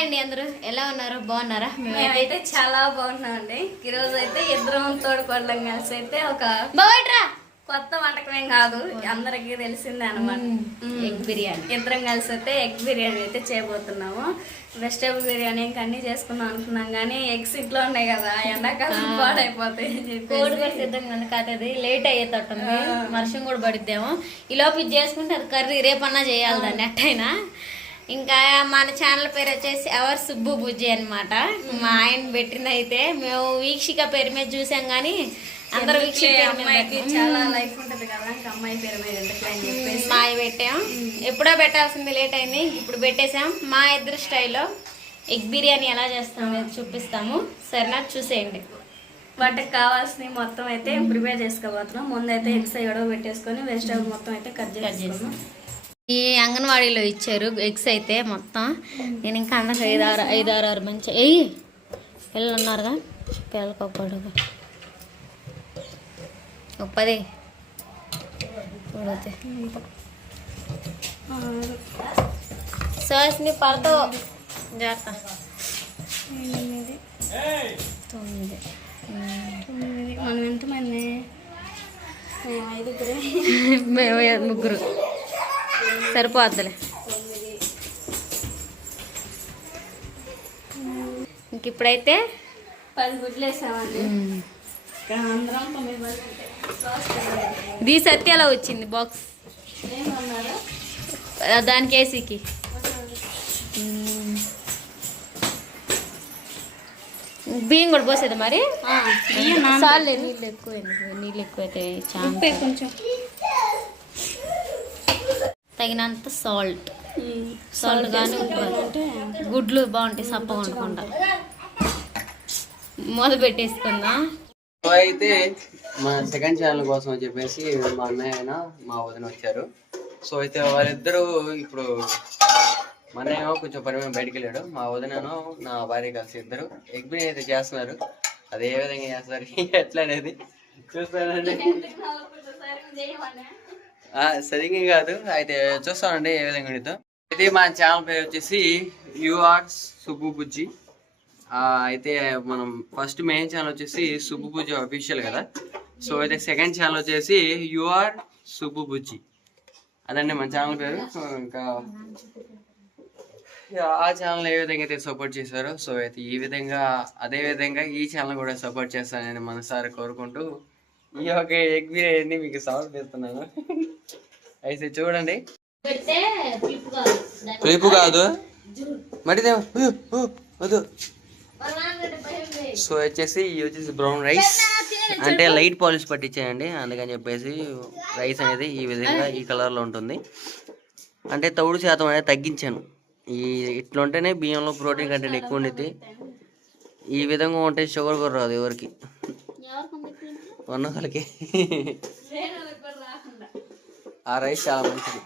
అండి అందరూ ఎలా ఉన్నారు? బాగున్నారా? మేమైతే చాలా బాగున్నామండి. ఈరోజు అయితే ఇద్దరం తోడుకోవడం కలిసి అయితే ఒక కొత్త వంటకమేం కాదు, అందరికి తెలిసిందే అనమాట. ఎగ్ బిర్యానీ ఇద్దరం కలిసి అయితే ఎగ్ బిర్యానీ అయితే చేయబోతున్నాము. వెజిటేబుల్ బిర్యానీ ఇంకా అన్ని చేసుకుందాం అనుకున్నాం, కానీ ఎగ్స్ ఇంట్లో ఉన్నాయి కదా, ఎండాకాలం పాడైపోతాయి. కోడి కూడా సిద్ధంగా ఉంది, కాదు లేట్ అయ్యేటట్టుంది, వర్షం కూడా పడిద్దేమో. ఈ లోపు ఇది చేసుకుంటే అది కర్రీ రేపన్నా చేయాలి దాన్ని ఎట్టయినా. ఇంకా మన ఛానల్ పేరు వచ్చేసి అవర్ సుబ్బు బుజ్జి అనమాట. మా ఆయన పెట్టింది అయితే మేము వీక్షిక పేరు మీద చూసాం, కానీ అందరూ వీక్షిక చాలా లైఫ్ ఉంటుంది కదా, ఇంకా అమ్మాయి పేరు మీద చెప్పేసి మాయ పెట్టాం. ఎప్పుడో పెట్టాల్సింది, లేట్ అయింది, ఇప్పుడు పెట్టేసాం. మా ఇద్దరు స్టైల్లో ఎగ్ బిర్యానీ ఎలా చేస్తామో చూపిస్తాము, సరేనా? చూసేయండి. వాటికి కావాల్సినవి మొత్తం అయితే ప్రిపేర్ చేసుకోబోతున్నాం. ముందైతే ఎగ్స్ ఎగడో పెట్టేసుకొని వెజిటేబుల్ మొత్తం అయితే కట్ చేస్తాము. ఈ అంగన్వాడీలో ఇచ్చారు ఎగ్స్ అయితే మొత్తం. నేను ఇంకా అందరికి ఐదు ఆరు మంచి పిల్లలు ఉన్నారుగా, పిల్లలకొక్కడు 10 సోస్ని పడతో జాగ్రత్త. 9 మనం ఎంతమంది? మేము 3 సరిపోద్దులే. ఇంక ఇప్పుడైతే 10 గుడ్లు వేసామండి. దీ సత్య అలా వచ్చింది బాక్స్ దానికి ఏసీకి. బియ్యం కూడా పోసేది మరి. చాలే, నీళ్ళు ఎక్కువైతే కొంచెం తగినంత సాల్ట్ కానీ గుడ్లు బాగుంటాయి సప్పగా ఉండకుండా. మొదలు పెట్టేసుకుందాం. అయితే మా సెకండ్ ఛానల్ కోసం అని చెప్పేసి మా అన్నయ్య మా వదిన వచ్చారు. సో అయితే వాళ్ళిద్దరూ ఇప్పుడు మా అన్నయ్య కొంచెం పని మీద బయటికి వెళ్ళాడు, మా వదినను నా భార్య కలిసి ఇద్దరు ఎగ్ బిర్యానీ అయితే చేస్తున్నారు. అది ఏ విధంగా చేస్తారు ఎట్లా అనేది చూస్తానండి. సరిగ్గా కాదు అయితే చూస్తానండి ఏ విధంగా ఉండిద్దో. అయితే మా ఛానల్ పేరు వచ్చేసి యూఆర్ సుబ్బు బుజ్జి. అయితే మనం ఫస్ట్ మెయిన్ ఛానల్ వచ్చేసి సుబ్బు బుజ్జి అఫీషియల్ కదా. సో అయితే సెకండ్ ఛానల్ వచ్చేసి యూఆర్ సుబ్బు బుజ్జి, అదండి మన ఛానల్ పేరు. ఇంకా ఆ ఛానల్ ఏ విధంగా అయితే సపోర్ట్ చేశారో, సో అయితే ఈ విధంగా అదే విధంగా ఈ ఛానల్ కూడా సపోర్ట్ చేస్తానని మనసారి కోరుకుంటూ ఈ ఒక ఎగ్ బిర్యానీ మీకు సమర్పిస్తున్నాను. అయితే చూడండి, రేపు కాదు మరిదే వద్దు. సో వచ్చేసి ఇవి వచ్చేసి బ్రౌన్ రైస్, అంటే లైట్ పాలిష్ పట్టించాయండి, అందుకని చెప్పేసి రైస్ అనేది ఈ విధంగా ఈ కలర్లో ఉంటుంది. అంటే తౌడు శాతం అనేది తగ్గించాను. ఇట్లా ఉంటేనే బియ్యంలో ప్రోటీన్ కంటెంట్ ఎక్కువ ఉండేది. ఈ విధంగా ఉంటే షుగర్ కూడా రాదు ఎవరికి, ఉన్నోళ్ళకి. ఆ రైస్ చాలా మంచిది.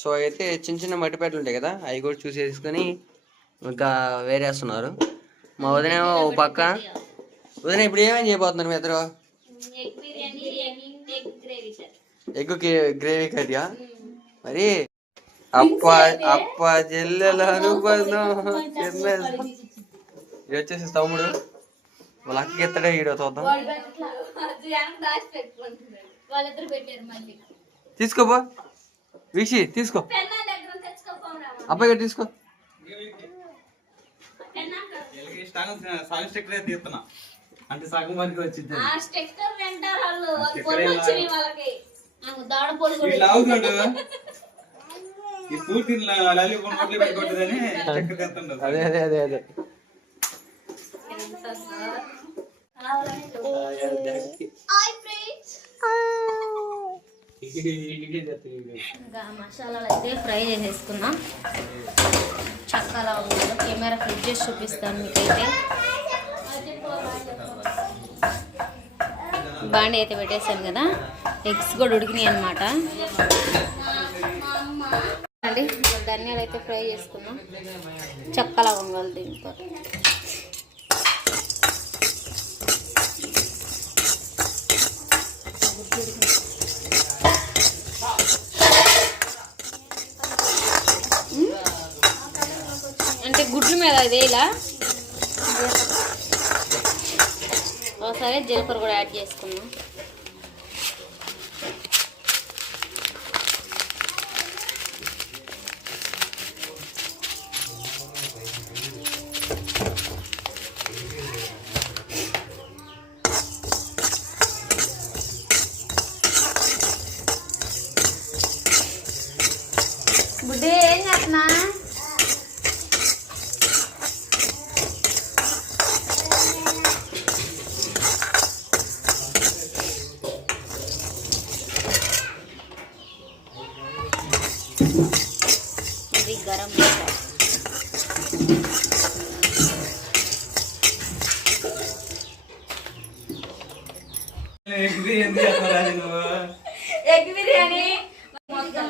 సో అయితే చిన్న చిన్న మట్టిపేటలు ఉంటాయి కదా, అవి కూడా చూసేసుకొని ఇంకా వేరేస్తున్నారు. మా వదిన ఓ పక్క. వదిన ఇప్పుడు ఏమేమి చేయబోతున్నారు మీ ఇద్దరు? ఎగ్ గ్రేవీ కర్రీయా? మరి అప్ప చెల్లెల అనుబంధం. ఇది వచ్చేసి తమ్ముడు, వాళ్ళ అక్కకి ఎత్తడే ఈడో చూద్దాం. తీసుకోపో వీక్షి, తీసుకో అబ్బాయి తీసుకో. అంటే సగం వరకు వచ్చింది. అదే అదే అదే అదే ఇంకా మసాలాలు అయితే ఫ్రై చేసేసుకున్నాం. చక్కలా ఉంది, కెమెరా ఫ్లిప్ చేసి చూపిస్తాను మీకైతే. బాండి అయితే పెట్టేసాను కదా, ఎగ్స్ కూడా ఉడికినాయి అనమాట అండి. ధనియాలు అయితే ఫ్రై చేసుకున్నాం, చక్కలా ఉండాలి దీంతో. అంటే గుడ్ల మీద ఇది ఇలా ఒకసారి జీలకర్ర కూడా యాడ్ చేసుకుందాం. బుడ్డి ఏం చేస్తున్నా? ఇది గరం మసాలా. ఎగ్ బిర్యానీ మొత్తం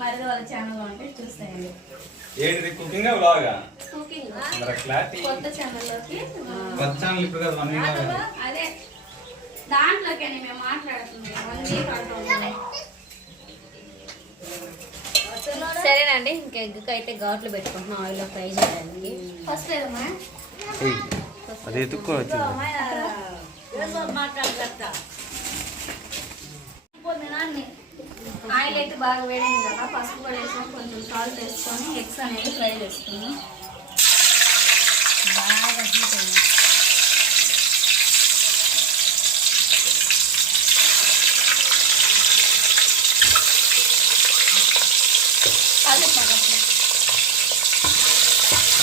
మరిది వాళ్ళ ఛానల్ ఉంటే చూస్తాయండి. ఏంటి కుకింగ్ వ్లాగా కుకింగ్ క్లారిటీ కొత్త ఛానల్లోకి కొత్త ఛానల్ ఇప్పుడు కదా అదే దాంట్లోకి మేము మాట్లాడుతున్నాం 1 వీక్ అంటున్నాం. సరేనండి, ఇంకా ఎగ్కి అయితే ఘాట్లు పెట్టుకుంటున్నాం ఆయిల్లో ఫ్రై చేయడానికి. ఫస్ట్ ఏదమ్మా అది ఎత్తుక్కొని వచ్చింది. ఆయిల్ అయితే బాగా వేడింది కదా, పసుపు కూడా వేసుకొని కొంచెం సాల్ట్ వేసుకొని ఎగ్స్ అనేది ఫ్రై చేసుకున్నాం. బాగా హీట్ అయింది.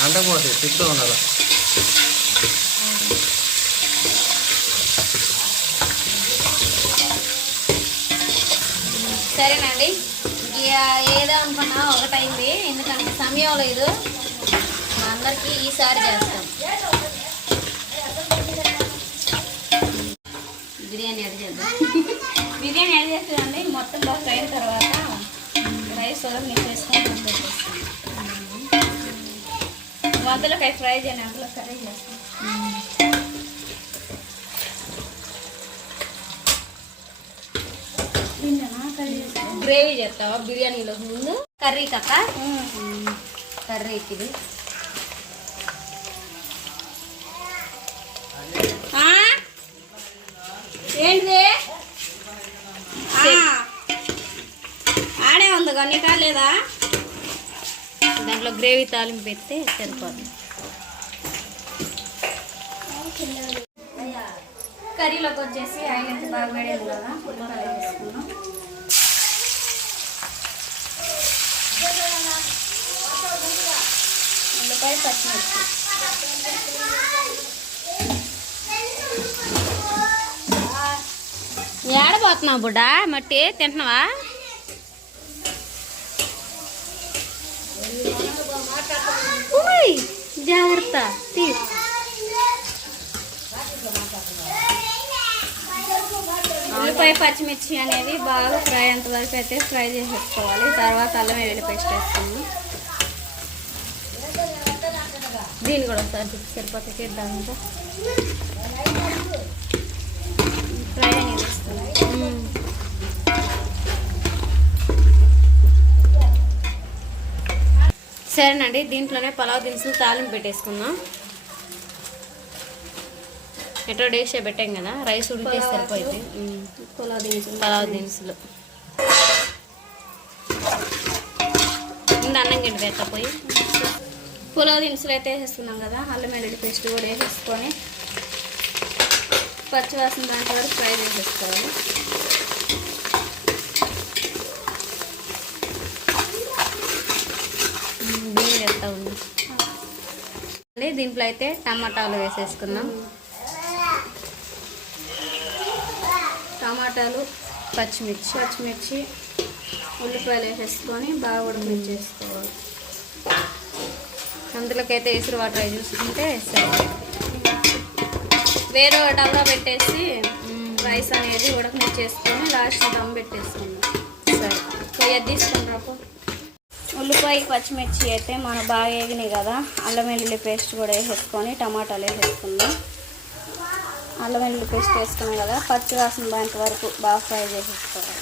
అంటపోతే తిప్పుతూ ఉండాలి. సరేనండి, ఏదో అనుకున్నా ఒకటైంది, ఎందుకంటే సమయం లేదు. మా అందరికీ ఈసారి చేస్తాం. బిర్యానీ యాడ్ చేద్దాం. బిర్యానీ యాడ్ చేస్తుందండి. మొత్తం బాగా ఫ్రై అయిన తర్వాత రైస్ మిక్స్ చేసుకొని మధ్యలోకి అవి ఫ్రై చేయండి, అందులో కర్రీ చేస్తాం. గ్రేవీ చేస్తావా బిర్యానీలో ముందు? కర్రీ కక్క కర్రీకి ఇది ఏంటిది ఆడే ఉంది కనికా లేదా? దాంట్లో గ్రేవీ తాలింపు పెడితే సరిపోతుంది. కర్రీలోకి వచ్చేసి ఆయిల్ అయితే బాగా వేడేది కదా, ఉల్లిపాయలు వేసుకున్నాం. ఉల్లిపాయ పచ్చిమిర్చి ఏడబోతున్నావు బుడ్డా? మట్టి తింటున్నావా? జాగ్రత్త. ఉల్లిపాయ పచ్చిమిర్చి అనేది బాగా ఫ్రై అంత వరకు అయితే ఫ్రై చేసేసుకోవాలి. తర్వాత అల్లం వెల్లుల్లి పేస్ట్ వేసుకున్నాం. దీన్ని కూడా ఒకసారి సరిపోతే చేద్దామంటే ఫ్రై అనేది వేసుకున్నాం. సరేనండి, దీంట్లోనే పలావ్ దినుసులు తాలింపు పెట్టేసుకుందాం. ఎటో డేషే పెట్టాం కదా, రైస్ ఉడితే సరిపోయింది. పలావ్ దినుసులు ముందు అన్నం గిండి పెట్టకపోయి పులావ్ దినుసులు అయితే వేసేస్తున్నాం కదా, అల్లం వెల్లుల్లి పేస్ట్ కూడా వేసేసుకొని పచ్చివాసన దాంట్లో వరకు ఫ్రై చేసేసుకోవాలి. బియ్యం వేస్తా ఉంది. దీంట్లో అయితే టమాటాలు వేసేసుకున్నాం. టమాటాలు పచ్చిమిర్చి ఉల్లిపాయలు వేసేసుకొని బాగా ఉడికించేసుకోవాలి. అందులోకైతే ఎసురు వాటర్ చూసుకుంటే సరే. వేరే డబ్బా పెట్టేసి రైస్ అనేది ఉడకనిచ్చేసుకొని లాస్ట్ దమ్ పెట్టేసుకుందాం. సరే, కొయ్య తీసుకుంటారు. ఉల్లిపాయ పచ్చిమిర్చి అయితే మనం బాగా వేగినాయి కదా, అల్లం వెల్లుల్లి పేస్ట్ కూడా వేసేసుకొని టమాటాలు వేసేసుకుందాం. అల్లం వెల్లుల్లి పేస్ట్ వేసుకున్నాం కదా, పచ్చి వాసన పోయేంత వరకు బాగా ఫ్రై చేసేసుకోవాలి.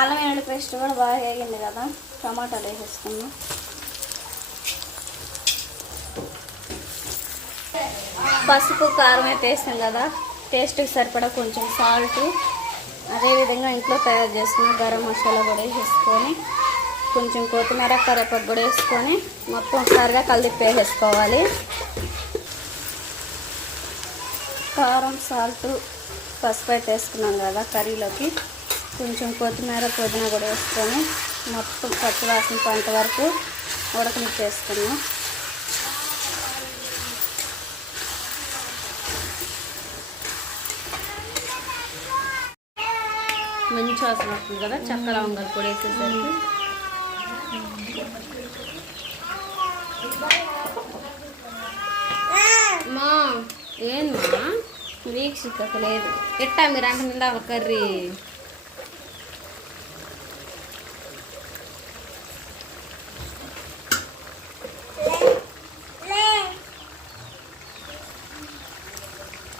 అల్లం వెల్లుల్లి పేస్ట్ కూడా బాగా వేగింది కదా, టమాటాలు వేసేసుకున్నాం. పసుపు కారం అయితే వేస్తాం కదా, టేస్ట్కి సరిపడా కొంచెం సాల్ట్, అదేవిధంగా ఇంట్లో తయారు చేసుకున్న గరం మసాలా కూడా వేసేసుకొని కొంచెం కొత్తిమీర కరివేపాకు కూడా వేసుకొని మొత్తం ఒకసారిగా కలిపి వేసేసుకోవాలి. కారం సాల్ట్ పసుపు అయితే వేసుకున్నాం కదా కర్రీలోకి, కొంచెం కొత్తిమీర పుదీనా కూడా వేసుకొని మొత్తం పచ్చివాసన పంట వరకు ఉడకనిచ్చేసుకున్నాం. మంచి వాసన వస్తుంది కదా చక్క లవంగాలు కూడా వేసేసరికి. మా ఏందమ్మా వీక్షిక లేదు ఎట్టా మీరు అంటే నిందా కర్రీ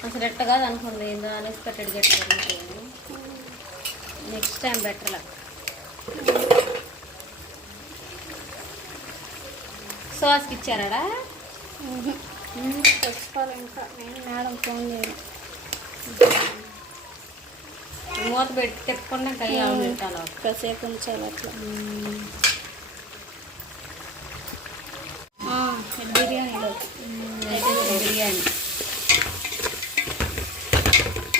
అసలు ఎట్ట కాదు అనుకుంది, ఏందో అన్ఎక్స్పెక్టెడ్ గట్టి జరుగుతుంది. Next time బెటర్లా. సాస్కి ఇచ్చారా? తెచ్చుకోవాలి ఇంకా, నేను మేడం ఫోన్ చేయను. మూత పెట్టి తిప్పకుండా కయ్యాలు పెట్టాలి. కాసేపు ఉంచాలి అట్లా. బిర్యానీలో బిర్యానీ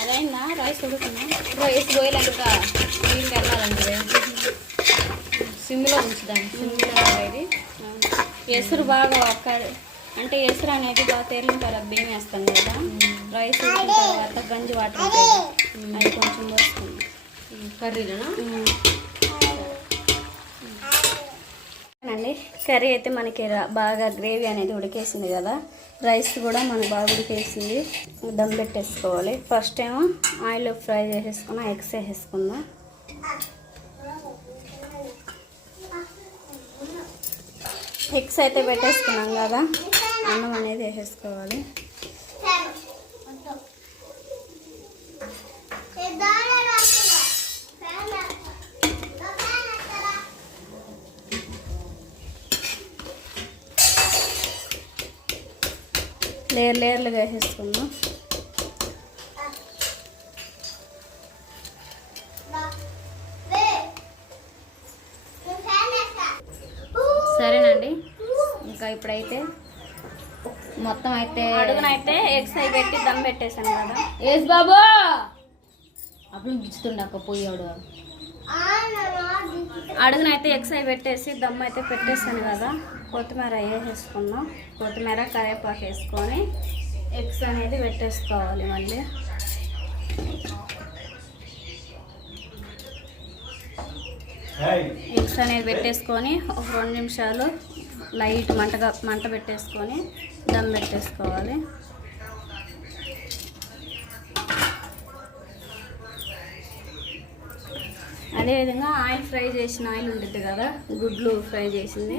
అదైందా? రైస్ ఉడుకున్నా? రైస్ పోయలేక నీళ్ళు వెళ్ళాలంటే సిమ్లో ఉంచుదాన్ని. సిమ్లో అనేది ఎసురు బాగా అంటే ఎసురు అనేది బాగా తేలిన తర్వాత బియ్యం వేస్తాం కదా, రైస్ ఉడికిన తర్వాత గంజి వాటర్ ఉంటాయి, అది కొంచెం వస్తుంది కర్రీలోనా. అండి కర్రీ అయితే మనకి బాగా గ్రేవీ అనేది ఉడికేసింది కదా, రైస్ కూడా మనకు బాగా ఉడికేసింది. దమ్ పెట్టేసుకోవాలి. ఫస్ట్ ఏమో ఆయిల్ ఫ్రై చేసేసుకున్నా, ఎగ్స్ వేసేసుకుందాం. ఎగ్స్ అయితే పెట్టేసుకున్నాం కదా, అన్నం అనేది వేసేసుకోవాలి. లేయర్లుగా వేసేసుకుందాం. సరేనండి, ఇంకా ఇప్పుడైతే మొత్తం అయితే అడుగునైతే ఎగ్స్ అవి పెట్టి దమ్ పెట్టేసాను కదా. ఏస్ బాబు అప్పుడు గిచ్చుతుండక పోయాడు. అడుగునైతే ఎగ్స్ అవి పెట్టేసి దమ్ అయితే పెట్టేసాను కదా, కొత్తిమీర వేసేసుకుందాం. కొత్తిమీర కరివేపాకు వేసుకొని ఎగ్స్ అనేది పెట్టేసుకోవాలి. మళ్ళీ ఎగ్స్ అనేది పెట్టేసుకొని ఒక 2 నిమిషాలు లైట్ మంట పెట్టేసుకొని దమ్ పెట్టేసుకోవాలి. అదేవిధంగా ఆయిల్ ఫ్రై చేసిన ఆయిల్ ఉంటుంది కదా, గుడ్లు ఫ్రై చేసింది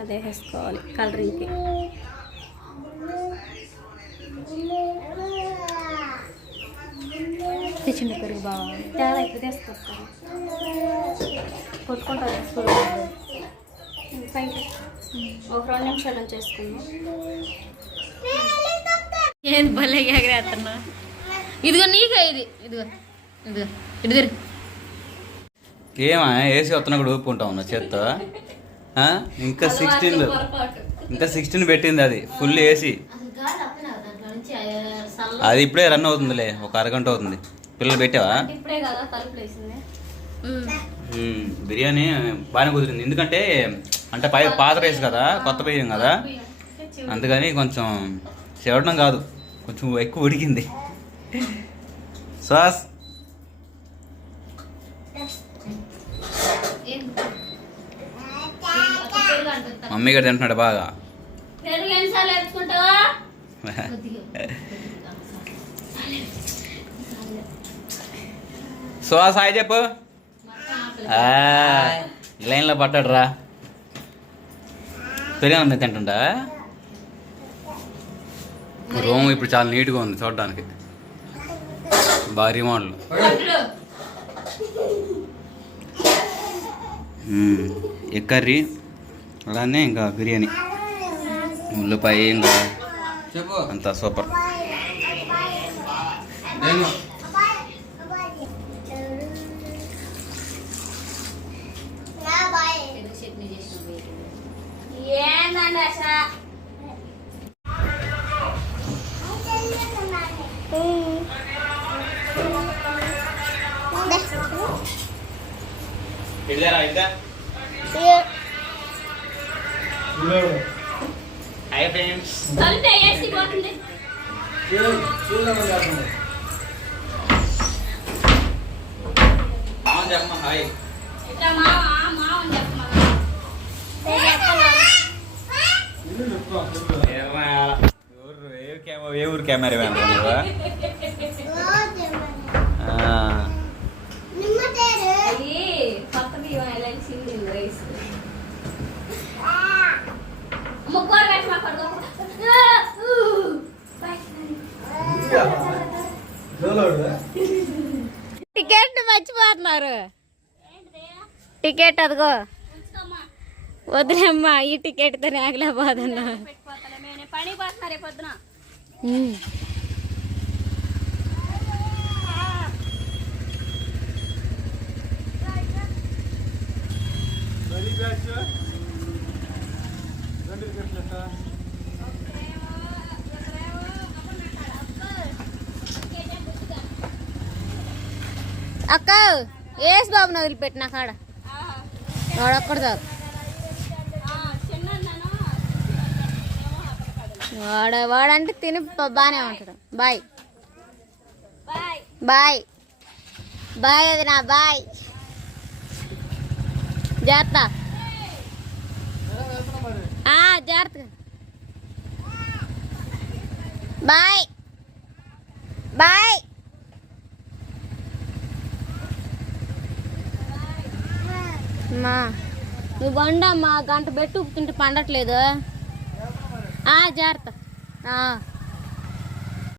అదే వేసుకోవాలి కలరింగ్కి. తెచ్చిండి పెరుగు బాగా తేడా ఇప్పుడు తీసుకొస్తాను, కొట్టుకుంటారు. పైకి ఒక 2 నిమిషాలు ఉంచేసుకుందాం. ఏంది భలే ఎగరేస్తున్నా. ఇదిగో నీకే ఇది, ఇదిగో ఇదిగో ఇదిగో ఏమా ఏసీ వస్తున్నప్పుడు ఊపుకుంటా ఉన్నా చేత్తో. ఇంకా 16 పెట్టింది, అది ఫుల్ ఏసీ. అది ఇప్పుడే రన్ అవుతుందిలే, ఒక అరగంట అవుతుంది. పిల్లలు పెట్టావా? ఇప్పుడే కదా తలుపులు వేసింది. బిర్యానీ బాగానే కుదిరింది, ఎందుకంటే అంటే పాత రైస్ కదా, కొత్త బియ్యం కదా, అందుకని కొంచెం చెవడం కాదు, కొంచెం ఎక్కువ ఉడికింది. సాస్ మమ్మీ గారు తింటున్నాడు బాగా. పెరుగు ఎన్నిసార్లు వేసుకుంటావా? సాస్ హాయ్ చెప్పు. లైన్లో పడ్డాడు రా. పెరిగా ఉంది తింటుంటా. రూమ్ ఇప్పుడు చాలా నీట్గా ఉంది చూడడానికి, బాగా రిమోడల్. ఎగ్ కర్రీ అలానే ఇంకా బిర్యానీ ఉల్లిపాయ ఇంకా చెప్పు అంతా సూపర్. ఏందండి అసలు కలిపే వేసి పోతుంది. ఇట్లా మావని చెప్పమా ఏ ఊరు కెమెరా అది పక్క బియ్యం ఎలా సింగిల్ రైస్ ముక్కూర కట్టి మా టికెట్ మర్చిపోతున్నారు. టికెట్ అదిగో వదిలేమ్మా, ఈ టికెట్ తో ఆగలేకపోతున్నా. పని పోతున్నారు పొద్దున. అక్క ఏసు బాబుని వదిలిపెట్టిన కాడ వాడొక్కడ చాలు. వాడంటే తిని బాగానే ఉంటాడు. బాయ్ బాయ్ బాయ్ అది నా బాయ్. జాగ్రత్త జాగ్రత్త. Bye bye. మా నువ్వు బండమ్మా, గంట పెట్టి తింటే పండట్లేదు. జాగ్రత్త.